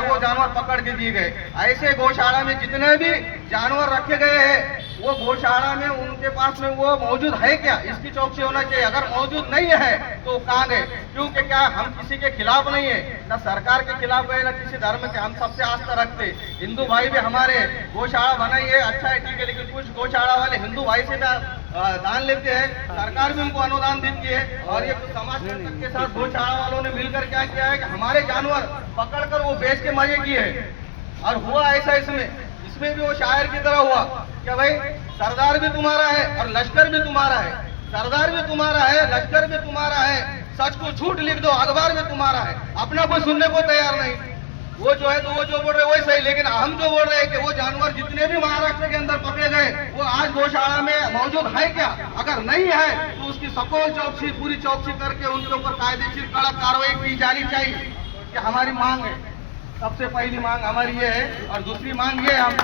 और वो जानवर पकड़ के दिए गए। ऐसे गौशाला में जितने भी जानवर रखे गए हैं वो गौशाला में उनके पास में वो मौजूद है क्या, इसकी चौकसी होना चाहिए। अगर मौजूद नहीं है तो कहाँ गए? क्योंकि क्या हम किसी के खिलाफ नहीं है, न सरकार के खिलाफ है, न किसी धर्म के, हम सबसे आस्था रखते। हिंदू भाई भी हमारे गौशाला बनाई है, अच्छा है, ठीक है, लेकिन कुछ गौशाला वाले हिंदू भाई से दान लेते हैं, सरकार भी उनको अनुदान देती है। और ये कुछ समाज कंटक के साथ गौशाला वालों ने मिलकर क्या किया है कि हमारे जानवर पकड़कर वो बेच के मजे किए हैं। और हुआ ऐसा इसमें भी वो शायर की तरह हुआ कि भाई सरदार भी तुम्हारा है और लश्कर भी तुम्हारा है, सरदार भी तुम्हारा है, लश्कर भी तुम्हारा है, सच को झूठ लिख दो अखबार में तुम्हारा है। अपना कोई सुनने को तैयार नहीं। वो जो है तो वो जो बोल रहे वही सही, लेकिन हम जो बोल रहे हैं कि वो जानवर जितने भी महाराष्ट्र के अंदर पकड़े गए वो आज गौशाला में मौजूद है क्या? अगर नहीं है तो उसकी सकोल चौकसी, पूरी चौकसी करके उनके ऊपर कायदेशीर कड़क कार्रवाई की जानी चाहिए। कि हमारी मांग है, सबसे पहली मांग हमारी ये है। और दूसरी मांग ये है, हम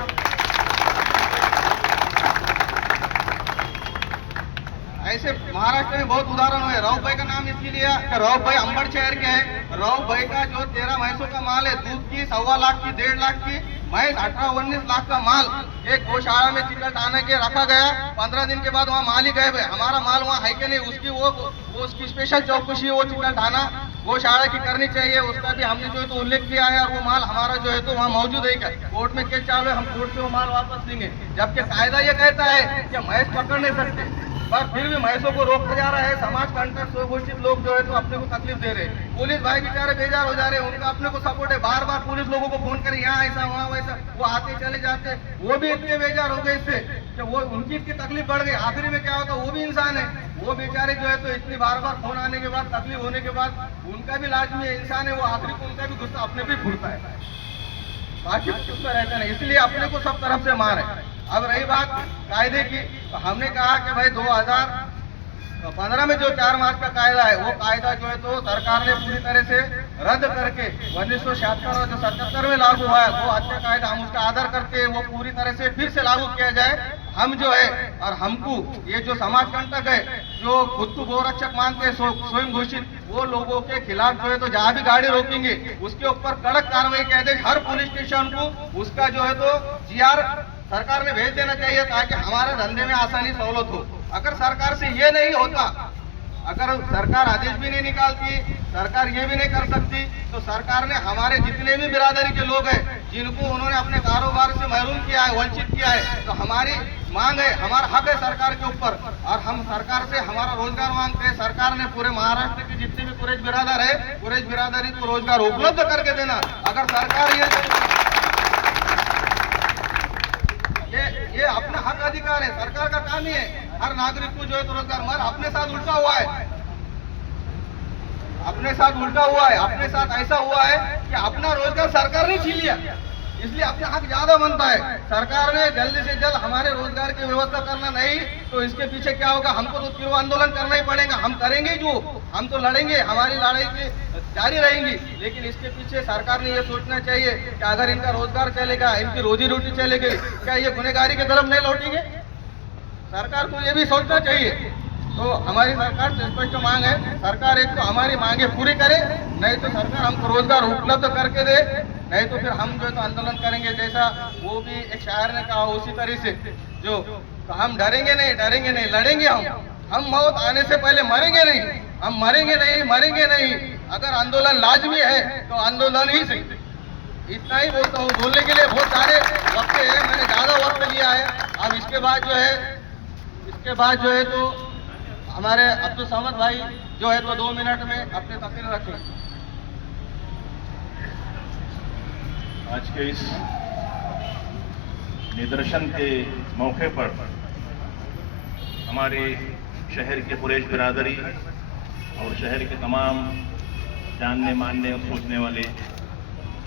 ऐसे महाराष्ट्र में बहुत उदाहरण हुए। राव भाई का नाम इसलिए लिया कि राव भाई अंबड़ शहर के हैं। राव भाई का जो 13 भैंसों का माल है, दूध की 1.25 लाख की, 1.5 लाख की भैंस, 18-19 लाख का माल एक गौशाला में चिकट आने के रखा गया। 15 दिन के बाद वहाँ माल ही गए। हमारा माल वहाँ है कि नहीं, उसकी वो उसकी स्पेशल चौकसी वो चिकट आना गौशाला की करनी चाहिए। उसका भी हमने जो है तो उल्लेख किया है। और वो माल हमारा जो है तो वहाँ मौजूद है क्या? कोर्ट में केस चालू है, हम कोर्ट से वो माल वापस लेंगे। जबकि कायदा ये कहता है कि भैंस पकड़ नहीं सकते, पर फिर भी भैंसों को रोका जा रहा है। समाज कंटक स्वघोषित लोग जो है तो अपने को तकलीफ दे रहे हैं। पुलिस भाई बेचारे बेजार हो जा रहे हैं, उनका अपने को सपोर्ट है। बार बार पुलिस लोगों को फोन करे, यहाँ ऐसा वहाँ वैसा, वो आते चले जाते। वो भी इतने बेजार हो गए इससे कि वो उनकी इतनी तकलीफ बढ़ गई। आखिरी में क्या होता, वो भी इंसान है, वो बेचारे जो है तो इतनी बार बार फोन आने के बाद, तकलीफ होने के बाद, उनका भी लाजमी इंसान है, वो आखिरी को उनका भी गुस्सा अपने भी फूटता है, बाकी कुछ तो रहता नहीं। इसलिए अपने को सब तरफ से मार है। अब रही बात कायदे की, तो हमने कहा कि भाई 2015 में जो 4 मार्च का कायदा है, वो कायदा जो है तो सरकार ने पूरी तरह से रद्द करके 1976 और जो 77 में लागू हुआ है वो अच्छा कायदा, हम उसका आदर करते हैं, वो पूरी तरह से फिर से लागू किया जाए। हम जो है और हमको ये जो समाज कंटक है, जो खुद को गौरक्षक मानते हैं, स्वयं घोषित, वो लोगों के खिलाफ जो है तो जहाँ भी गाड़ी रोकेंगे उसके ऊपर कड़क कार्रवाई किया जाए। हर पुलिस स्टेशन को उसका जो है तो GR सरकार ने भेज देना चाहिए ताकि हमारे धंधे में आसानी सहूलत हो। अगर सरकार से ये नहीं होता, अगर सरकार आदेश भी नहीं निकालती, सरकार ये भी नहीं कर सकती, तो सरकार ने हमारे जितने भी बिरादरी के लोग हैं जिनको उन्होंने अपने कारोबार से महरूम किया है, वंचित किया है, तो हमारी मांग है, हमारा हक है सरकार के ऊपर। और हम सरकार से हमारा रोजगार मांगते हैं। सरकार ने पूरे महाराष्ट्र के जितने भी कुरैश बिरादर है, कुरैश बिरादरी को रोजगार उपलब्ध करके देना। अगर सरकार ये अपना हक अधिकार है, सरकार का काम ही है हर नागरिक को जो है तो रोजगार। मगर अपने साथ उल्टा हुआ है, अपने साथ उल्टा हुआ है, अपने साथ ऐसा हुआ है कि अपना रोजगार सरकार ने छीन लिया, इसलिए अपना हक ज्यादा बनता है। सरकार ने जल्दी से जल्द हमारे रोजगार की व्यवस्था करना, नहीं तो इसके पीछे क्या होगा, हमको तो तीव्र आंदोलन करना ही पड़ेगा। हम करेंगे, जो हम तो लड़ेंगे, हमारी लड़ाई की जारी रहेंगी, लेकिन इसके पीछे सरकार ने ये सोचना चाहिए कि अगर इनका रोजगार चलेगा, इनकी रोजी रोटी चलेगी, क्या ये गुनहगारी की तरफ नहीं लौटेंगे? सरकार को ये भी सोचना चाहिए। तो हमारी सरकार से स्पष्ट मांग है, सरकार एक तो हमारी मांगे पूरी करे, नहीं तो सरकार हमको रोजगार उपलब्ध करके दे, नहीं तो फिर हम जो है तो आंदोलन करेंगे। जैसा वो भी एक शायर ने कहा उसी तरह से, जो तो हम डरेंगे नहीं, लड़ेंगे हम मौत आने से पहले मरेंगे नहीं, हम मरेंगे नहीं। अगर आंदोलन लाजमी है तो आंदोलन ही सही। इतना ही बोलता हूँ, बोलने के लिए बहुत सारे वक्त है, मैंने ज्यादा वक्त लिया है। अब इसके बाद जो है तो हमारे अब्दुल समद भाई जो है तो 2 मिनट में अपने तकरीर रखें। आज के इस निदर्शन के मौके पर हमारे शहर के कुरैश बिरादरी और शहर के तमाम जानने मानने और सोचने वाले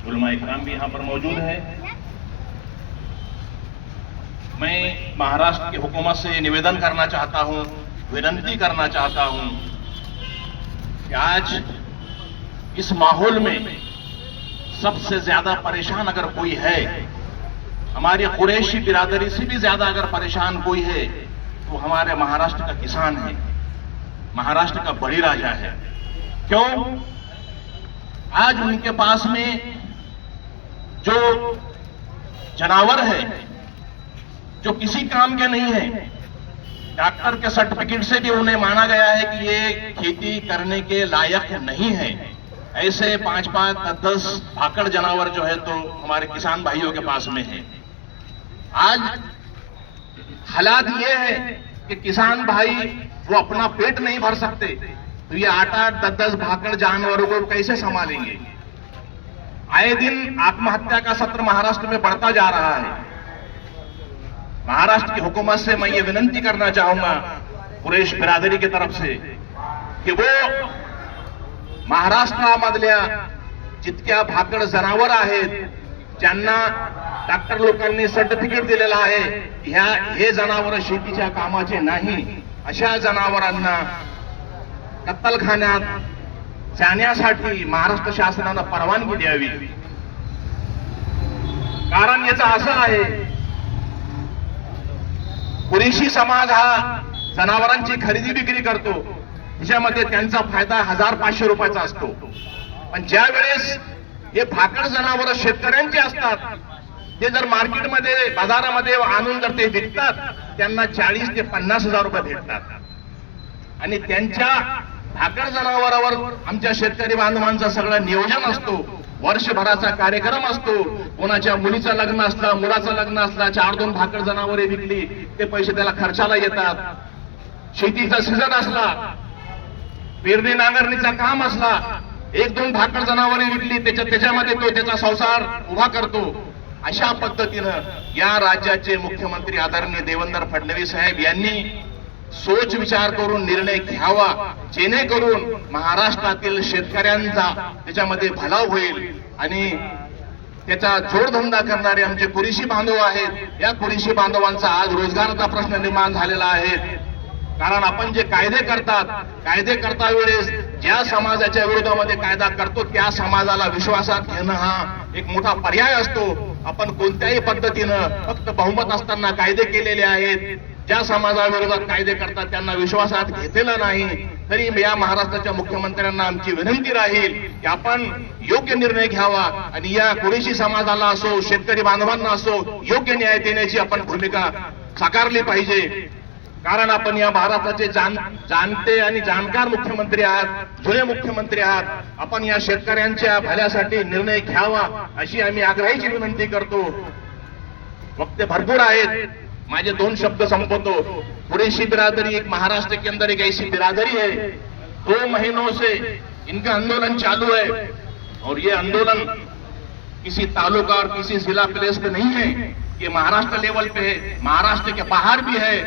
उलमा इकराम भी यहाँ पर मौजूद हैं। मैं महाराष्ट्र की हुकूमत से निवेदन करना चाहता हूँ, विनती करना चाहता हूँ कि आज इस माहौल में सबसे ज्यादा परेशान अगर कोई है, हमारी कुरैशी बिरादरी से भी ज्यादा अगर परेशान कोई है तो हमारे महाराष्ट्र का किसान है, महाराष्ट्र का बड़ी राजा है। क्यों? आज उनके पास में जो जानवर है, जो किसी काम के नहीं है, डॉक्टर के सर्टिफिकेट से भी उन्हें माना गया है कि ये खेती करने के लायक नहीं है, ऐसे 5-5, 10-10 भाकड़ जानवर जो है तो हमारे किसान भाइयों के पास में है। आज हालात ये है कि किसान भाई वो अपना पेट नहीं भर सकते, तो ये 8-8, 10-10 भाकड़ जानवरों को कैसे संभालेंगे। आए दिन आत्महत्या का सत्र महाराष्ट्र में बढ़ता जा रहा है। महाराष्ट्र की हुकूमत से मैं ये विनंती करना चाहूंगा कुरेश बिरादरी की तरफ से की वो महाराष्ट्रामधल्या जितक्या भाकड जनावर आहेत ज्यांना डॉक्टर लोकांनी सर्टिफिकेट दिलेलं आहे हे जनावर शेतीच्या कामाचे नाही, अशा जनावरांना कत्तलखान्यात जाण्यासाठी महाराष्ट्र शासनानं परवानगी द्यावी। कारण याचं असं आहे, कुरेशी समाज हा जनावरांची खरेदी विक्री करतो, त्याच्यामध्ये त्यांचा फायदा 1000-500 रुपयाचा असतो, पण ज्या वेळेस हे भाकड जनावर शेतकऱ्यांचे असतात ते जर मार्केटमध्ये बाजारामध्ये आणून जर ते विकतात त्यांना 40 ते 50 हजार रुपये भेटतात आणि त्यांच्या भाकड जनावरावर आमच्या शेतकरी बांधवांचं सगळं नियोजन असतो, वर्षभराचा कार्यक्रम असतो, कोणाच्या मुलीचं लग्न असलं, मुलाचं लग्न असलं, 4-2 भाकड जनावरे विकली ते पैसे त्याला खर्चाला येतात, शेतीचा सीझन असला, पेरणी नांगरणीचा काम असला, 1-2 भाकड जनावरे विकली त्याच्यामध्ये तो त्याचा संसार उभा करतो। अशा पद्धतीनं या राज्याचे मुख्यमंत्री आदरणीय देवेंद्र फडणवीस साहेब यांनी सोच विचार करून निर्णय घ्यावा, जेणेकरून महाराष्ट्रातील शेतकऱ्यांचा त्याच्यामध्ये भलाव होईल आणि त्याचा जोडधंदा करणारे आमचे कुरेशी बांधव आहेत, या कुरेशी बांधवांचा आज रोजगाराचा प्रश्न निर्माण झालेला आहे। कारण आपण जे कायदे करता वेळेस ज्या समाजाच्या विरोधामध्ये कायदा करतो त्या समाजाला विश्वासात घेणं हा एक मोठा पर्याय असतो। आपण कोणत्याही पद्धतीनं फक्त बहुमत असताना कायदे केलेले आहेत, ज्या समाजाविरोधात कायदे करतात त्यांना विश्वासात घेतलेलं नाही। तरी या महाराष्ट्राच्या मुख्यमंत्र्यांना आमची विनंती राहील की आपण योग्य निर्णय घ्यावा आणि या कुरेशी समाजाला असो, शेतकरी बांधवांना असो, योग्य न्याय देण्याची आपण भूमिका साकारली पाहिजे। कारण आपण या महाराष्ट्राचे जाणते आणि जाणकार मुख्यमंत्री आहात, जुने मुख्यमंत्री आहात, आपण या शेतकऱ्यांच्या भल्यासाठी निर्णय घ्यावा अशी आम्ही आग्रहाची विनंती करतो। वक्त भरपूर आहेत, माझे 2 शब्द संपवतो। कुरेशी बिरादरी एक महाराष्ट्र के अंदर एक ऐसी बिरादरी है, 2 महीनों से इनका आंदोलन चालू है और ये आंदोलन किसी तालुका और किसी जिला प्लेस पे नहीं है, ये महाराष्ट्र लेवल पे है, महाराष्ट्र के बाहर भी है।